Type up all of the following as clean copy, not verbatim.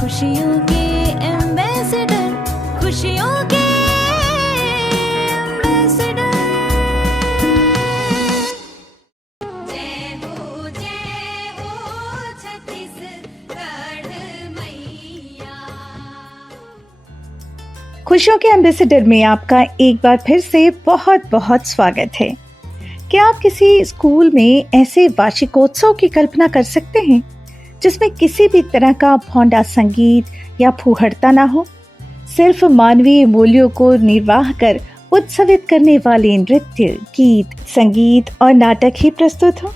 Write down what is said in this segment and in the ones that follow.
खुशियों के एम्बेसडर, खुशियों के एम्बेसडर। जय हो छत्तीसगढ़ मैया। खुशियों के एम्बेसडर में आपका एक बार फिर से बहुत बहुत स्वागत है। क्या आप किसी स्कूल में ऐसे वार्षिकोत्सव की कल्पना कर सकते हैं जिसमें किसी भी तरह का भौंडा संगीत या फूहड़ता ना हो, सिर्फ मानवीय मूल्यों को निर्वाह कर उत्सवित करने वाले नृत्य, गीत, संगीत और नाटक ही प्रस्तुत हो?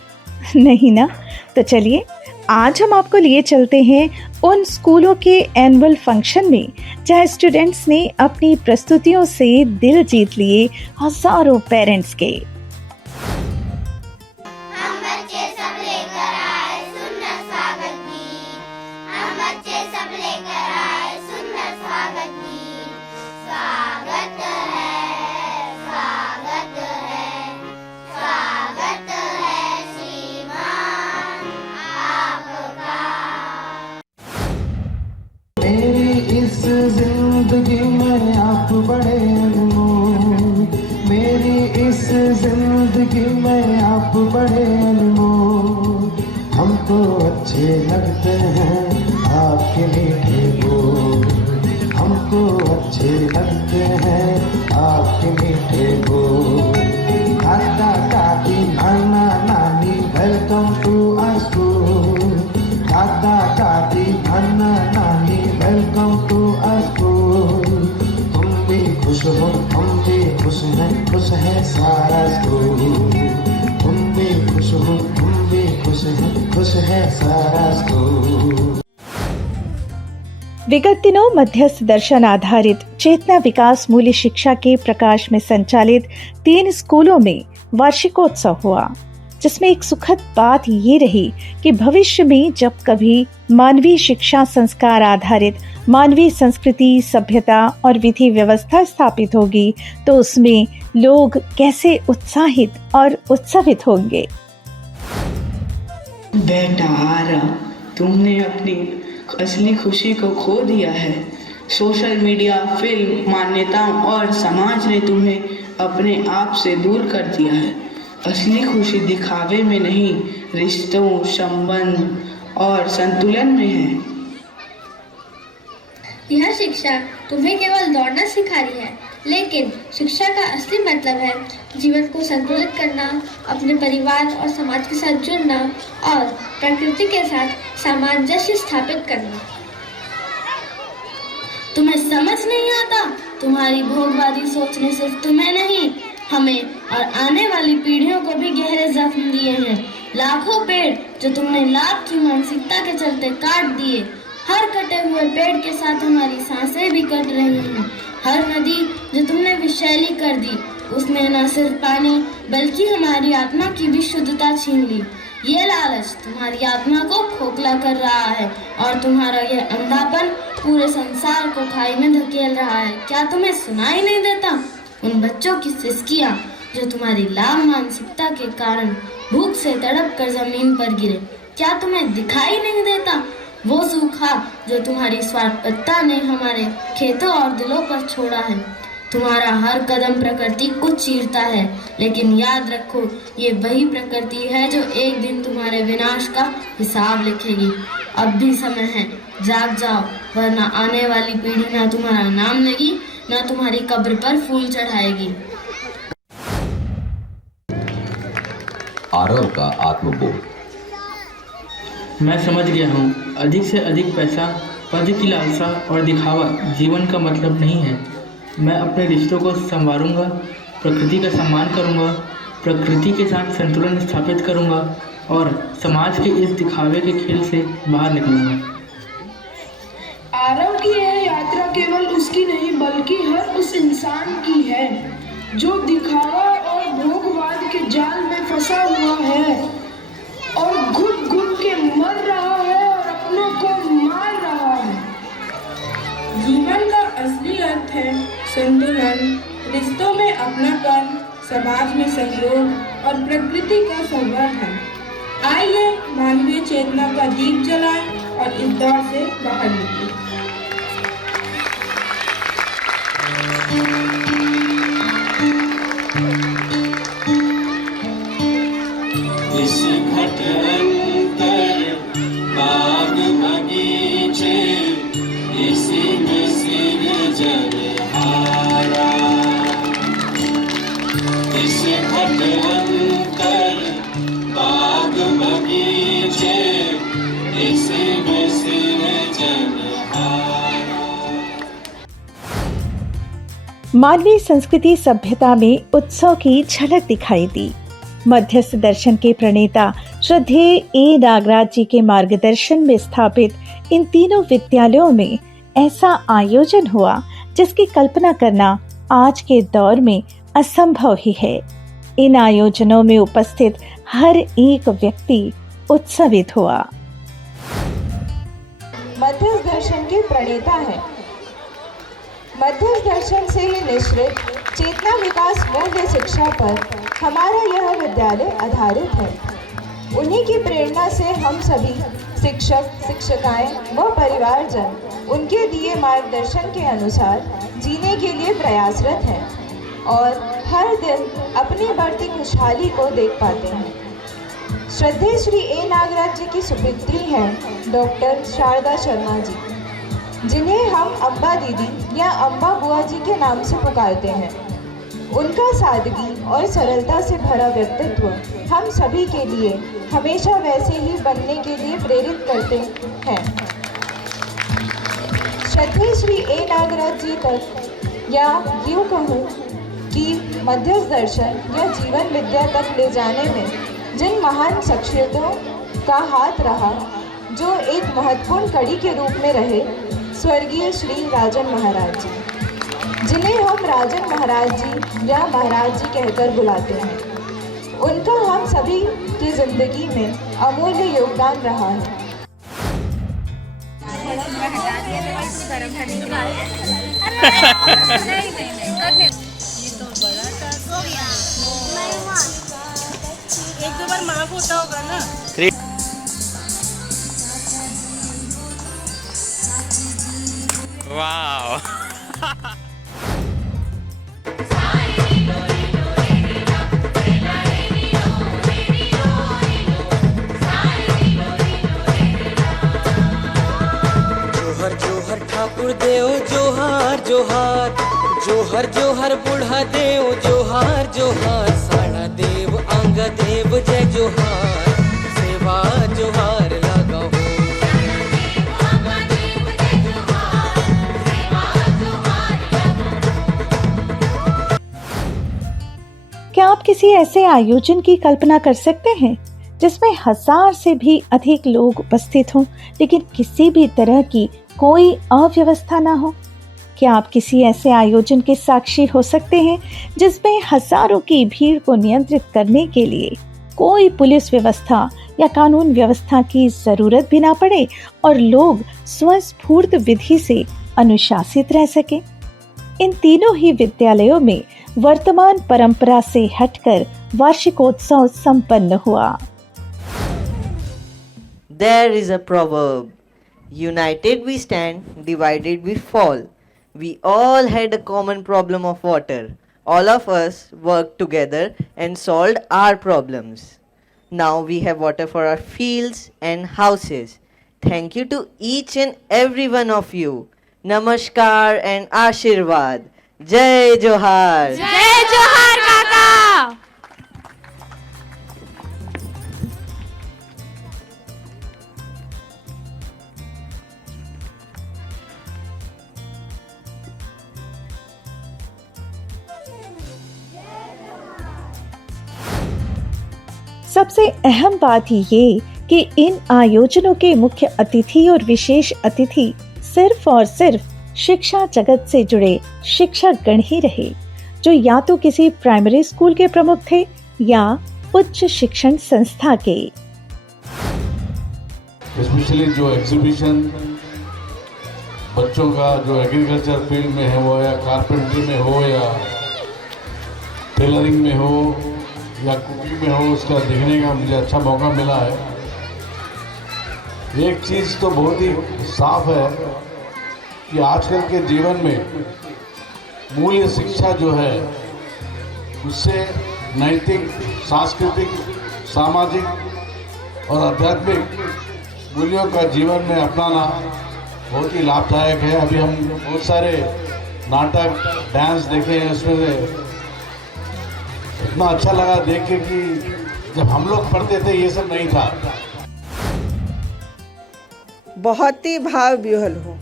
नहीं ना? तो चलिए आज हम आपको लिए चलते हैं उन स्कूलों के एनुअल फंक्शन में जहां स्टूडेंट्स ने अपनी प्रस्तुतियों से दिल जीत लिए हजारों पेरेंट्स के। जिंदगी में आप बड़े अनमोल, मेरी इस जिंदगी में आप बड़े अनमोल। हमको अच्छे लगते हैं आपके मीठे बोल, हमको अच्छे लगते हैं आपके मीठे बोल। दादा दादी नाना नानी वेलकम टू आवर स्कूल, दादा दादी नाना नानी वेलकम टू आवर स्कूल। तुम भी खुश हो हम भी खुश हैं, खुश है सारा स्कूल। तुम भी खुश हो हम भी खुश हैं, खुश है सारा स्कूल। विगत दिनों मध्यस्थ दर्शन आधारित चेतना विकास मूल्य शिक्षा के प्रकाश में संचालित 3 स्कूलों में वार्षिकोत्सव हुआ, जिसमें एक सुखद बात ये रही कि भविष्य में जब कभी मानवीय शिक्षा संस्कार आधारित मानवीय संस्कृति, सभ्यता और विधि व्यवस्था स्थापित होगी तो उसमें लोग कैसे उत्साहित और उत्सवित होंगे। बेटा आरव, तुमने अपनी असली खुशी को खो दिया है। सोशल मीडिया, फिल्म, मान्यताओं और समाज ने तुम्हें अपने आप से दूर कर दिया है। असली खुशी दिखावे में नहीं, रिश्तों, संबंध और संतुलन में है। यह शिक्षा तुम्हें केवल दौड़ना सिखा रही है, लेकिन शिक्षा का असली मतलब है जीवन को संतुलित करना, अपने परिवार और समाज के साथ जुड़ना और प्रकृति के साथ सामंजस्य स्थापित करना। तुम्हें समझ नहीं आता? तुम्हारी भोगवादी सोच ने सिर्फ तुम्हें नहीं, हमें और आने वाली पीढ़ियों को भी गहरे जख्म दिए हैं। लाखों पेड़ जो तुमने लाभ की मानसिकता के चलते काट दिए, हर कटे हुए पेड़ के साथ हमारी सांसें भी कट रही हैं। हर नदी जो तुमने विषैली कर दी, उसने न सिर्फ पानी बल्कि हमारी आत्मा की भी शुद्धता छीन ली। ये लालच तुम्हारी आत्मा को खोखला कर रहा है और तुम्हारा यह अंधापन पूरे संसार को खाई में धकेल रहा है। क्या तुम्हें सुनाई नहीं देता? उन बच्चों की सिसकियां जो तुम्हारी लाभ मानसिकता के कारण भूख से तड़प कर जमीन पर गिरे, क्या तुम्हें दिखाई नहीं देता? वो सूखा जो तुम्हारी स्वार्थपरता ने हमारे खेतों और दिलों पर छोड़ा है। तुम्हारा हर कदम प्रकृति को चीरता है, लेकिन याद रखो ये वही प्रकृति है जो एक दिन तुम्हारे विनाश का हिसाब लिखेगी। अब भी समय है, जाग जाओ, वरना आने वाली पीढ़ी ना तुम्हारा नाम लेगी ना तुम्हारी कब्र पर फूल चढ़ाएगी। आरव का आत्मबोध। मैं समझ गया हूँ, अधिक से अधिक पैसा, पद की लालसा और दिखावा जीवन का मतलब नहीं है। मैं अपने रिश्तों को संवारूंगा, प्रकृति का सम्मान करूंगा, प्रकृति के साथ संतुलन स्थापित करूंगा और समाज के इस दिखावे के खेल से बाहर निकलूंगा। आरव की यह यात्रा केवल उसकी नहीं बल्कि हर उस इंसान की है जो दिखावा और भोगवाद के जाल में फंसा हुआ है और घुट घुट के मर रहा है और अपनों को मार रहा है। जीवन का असली अर्थ है संतुलन, रिश्तों में अपनापन, समाज में सहयोग और प्रकृति का संवर्धन। आइए मानवीय चेतना का दीप जलाएं और इस दौर से बाहर निकलें। इस घट अंतर बाग बगीचे इसी में सिरजन हारा इस घट अंतर बाग बगीचे इसी में सिरजन हारा। मानवीय संस्कृति सभ्यता में उत्सव की झलक दिखाई दी। मध्यस्थ दर्शन के प्रणेता श्रद्धेय ए नागराज जी के मार्गदर्शन में स्थापित इन तीनों विद्यालयों में ऐसा आयोजन हुआ जिसकी कल्पना करना आज के दौर में असंभव ही है। इन आयोजनों में उपस्थित हर एक व्यक्ति उत्सवित हुआ। मध्यस्थ दर्शन के प्रणेता हैं। मध्यस्थ दर्शन से ही निश्रित चेतना विकास मूल्य शिक्षा पर हमारा यह विद्यालय आधारित है। उन्हीं की प्रेरणा से हम सभी शिक्षक शिक्षिकाएं व परिवारजन उनके दिए मार्गदर्शन के अनुसार जीने के लिए प्रयासरत हैं और हर दिन अपनी बढ़ती खुशहाली को देख पाते हैं। श्रद्धेय श्री ए नागराज जी की सुपुत्री हैं डॉक्टर शारदा शर्मा जी, जिन्हें हम अम्बा दीदी या अम्बा बुआ जी के नाम से पुकारते हैं। उनका सादगी और सरलता से भरा व्यक्तित्व हम सभी के लिए हमेशा वैसे ही बनने के लिए प्रेरित करते हैं। श्रद्धेय श्री ए नागराज जी तक या यूँ कहूँ कि मध्यस्थ दर्शन या जीवन विद्या तक ले जाने में जिन महान शख्सियतों का हाथ रहा, जो एक महत्वपूर्ण कड़ी के रूप में रहे, स्वर्गीय श्री राजन महाराज जी, जिन्हें हम राजन महाराज जी या महाराज जी कहकर बुलाते हैं। उनका हम सभी की जिंदगी में अमूल्य योगदान रहा है। एक दो बार माफ होता होगा ना। वाह जोहर जोहर ठाकुर देव जोहार जोहार जोहर जोहर बुढ़ा देव जोहार जोहार साड़ा देव अंग देव जय जोहार सेवा जोहार लगा हो। क्या आप किसी ऐसे आयोजन की कल्पना कर सकते हैं जिसमें 1000 से भी अधिक लोग उपस्थित हों लेकिन किसी भी तरह की कोई अव्यवस्था ना हो? क्या आप किसी ऐसे आयोजन के साक्षी हो सकते हैं जिसमें हजारों की भीड़ को नियंत्रित करने के लिए कोई पुलिस व्यवस्था या कानून व्यवस्था की जरूरत भी ना पड़े और लोग स्वस्फूर्त विधि से अनुशासित रह सकें? इन तीनों ही विद्यालयों में वर्तमान परंपरा से हटकर वार्षिकोत्सव संपन्न हुआ। There is a proverb, united we stand, divided we fall. We all had a common problem of water. All of us worked together and solved our problems. Now we have water for our fields and houses. Thank you to each and every one of you. Namaskar and Ashirwad. Jai Johar. जय जोहार काका। सबसे अहम बात ये कि इन आयोजनों के मुख्य अतिथि और विशेष अतिथि सिर्फ और सिर्फ शिक्षा जगत से जुड़े शिक्षकगण ही रहे, जो या तो किसी प्राइमरी स्कूल के प्रमुख थे या उच्च शिक्षण संस्था के। स्पेशली जो एग्जीबिशन बच्चों का जो एग्रीकल्चर फील्ड में है वो, या कारपेंट्री में हो, या टेलरिंग में हो, या कुकिंग में हो, उसका देखने का मुझे अच्छा मौका मिला है। एक चीज़ तो बहुत ही साफ है कि आजकल के जीवन में मूल्य शिक्षा जो है उससे नैतिक, सांस्कृतिक, सामाजिक और आध्यात्मिक मूल्यों का जीवन में अपनाना बहुत ही लाभदायक है। अभी हम बहुत सारे नाटक, डांस देखे हैं, उसमें से इतना अच्छा लगा देख के कि जब हम लोग पढ़ते थे ये सब नहीं था। बहुत ही भाव विह्वल हूँ।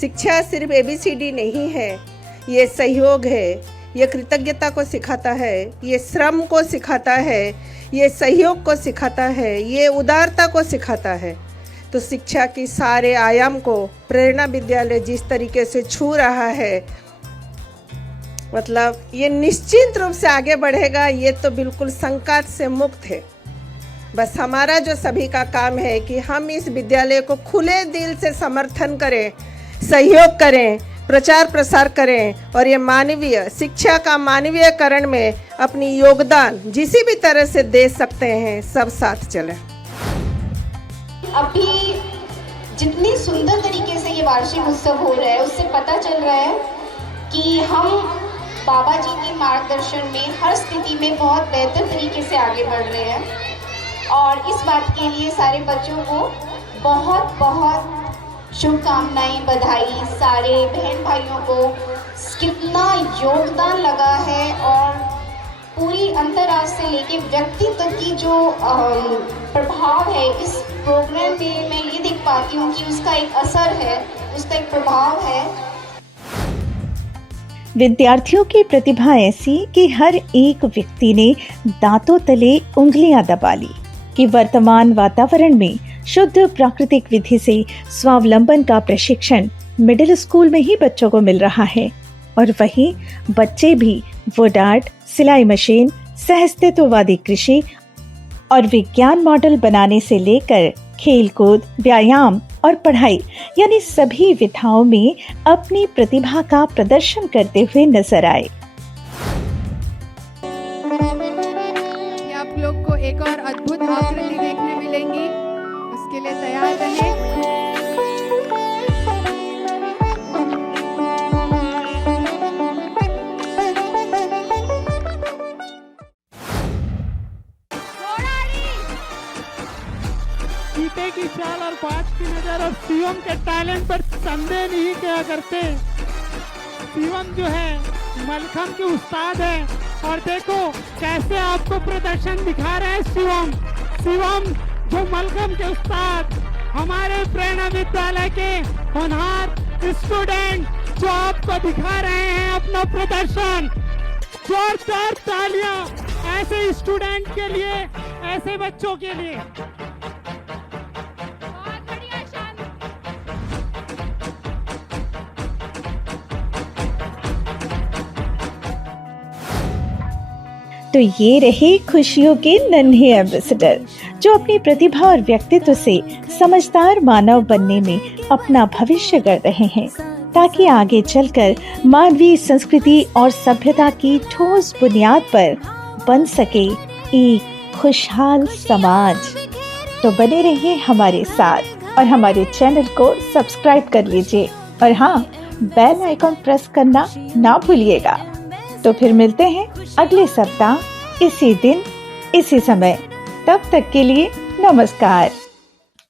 शिक्षा सिर्फ ABCD नहीं है, ये सहयोग है, ये कृतज्ञता को सिखाता है, ये श्रम को सिखाता है, ये सहयोग को सिखाता है, ये उदारता को सिखाता है। तो शिक्षा की सारे आयाम को प्रेरणा विद्यालय जिस तरीके से छू रहा है, मतलब ये निश्चित रूप से आगे बढ़ेगा, ये तो बिल्कुल शंका से मुक्त है। बस हमारा जो सभी का काम है कि हम इस विद्यालय को खुले दिल से समर्थन करें, सहयोग करें, प्रचार प्रसार करें और ये मानवीय शिक्षा का मानवीयकरण में अपनी योगदान जिस भी तरह से दे सकते हैं, सब साथ चलें। अभी जितनी सुंदर तरीके से ये वार्षिक उत्सव हो रहा है, उससे पता चल रहा है कि हम बाबा जी के मार्गदर्शन में हर स्थिति में बहुत बेहतर तरीके से आगे बढ़ रहे हैं। और इस बात के लिए सारे बच्चों को बहुत बहुत शुभकामनाएं, बधाई। सारे बहन भाइयों को कितना योगदान लगा है और पूरी अंतर्राज से लेके व्यक्ति तक की जो प्रभाव है इस प्रोग्राम में, मैं ये देख पाती हूँ कि उसका एक असर है, उसका एक प्रभाव है। विद्यार्थियों की प्रतिभा ऐसी कि हर एक व्यक्ति ने दांतों तले उंगलियां दबा ली कि वर्तमान वातावरण में शुद्ध प्राकृतिक विधि से स्वावलंबन का प्रशिक्षण मिडिल स्कूल में ही बच्चों को मिल रहा है। और वहीं बच्चे भी वुड आर्ट, सिलाई मशीन, सहअस्तित्ववादी कृषि और विज्ञान मॉडल बनाने से लेकर खेलकूद, व्यायाम और पढ़ाई यानी सभी विधाओं में अपनी प्रतिभा का प्रदर्शन करते हुए नजर आए। आप लोग को एक और अद्भुत आकृति देखने मिलेंगी, उसके लिए तैयार रहें। चीते की चाल और बाज की नजर और शिवम के टैलेंट पर संदेह नहीं किया करते। शिवम जो है मलखम के उस्ताद है और देखो कैसे आपको प्रदर्शन दिखा रहे हैं शिवम जो मलखम के उस्ताद, हमारे प्रेरणा विद्यालय के होनहार स्टूडेंट जो आपको दिखा रहे हैं अपना प्रदर्शन। जोरदार तालियां ऐसे स्टूडेंट के लिए, ऐसे बच्चों के लिए। तो ये रहे खुशियों के नन्हे एम्बेसडर जो अपनी प्रतिभा और व्यक्तित्व से समझदार मानव बनने में अपना भविष्य गढ़ रहे हैं, ताकि आगे चलकर मानवीय संस्कृति और सभ्यता की ठोस बुनियाद पर बन सके एक खुशहाल समाज। तो बने रहिए हमारे साथ और हमारे चैनल को सब्सक्राइब कर लीजिए और हाँ, बेल आइकॉन प्रेस करना ना भूलिएगा। तो फिर मिलते हैं अगले सप्ताह इसी दिन इसी समय। तब तक के लिए नमस्कार।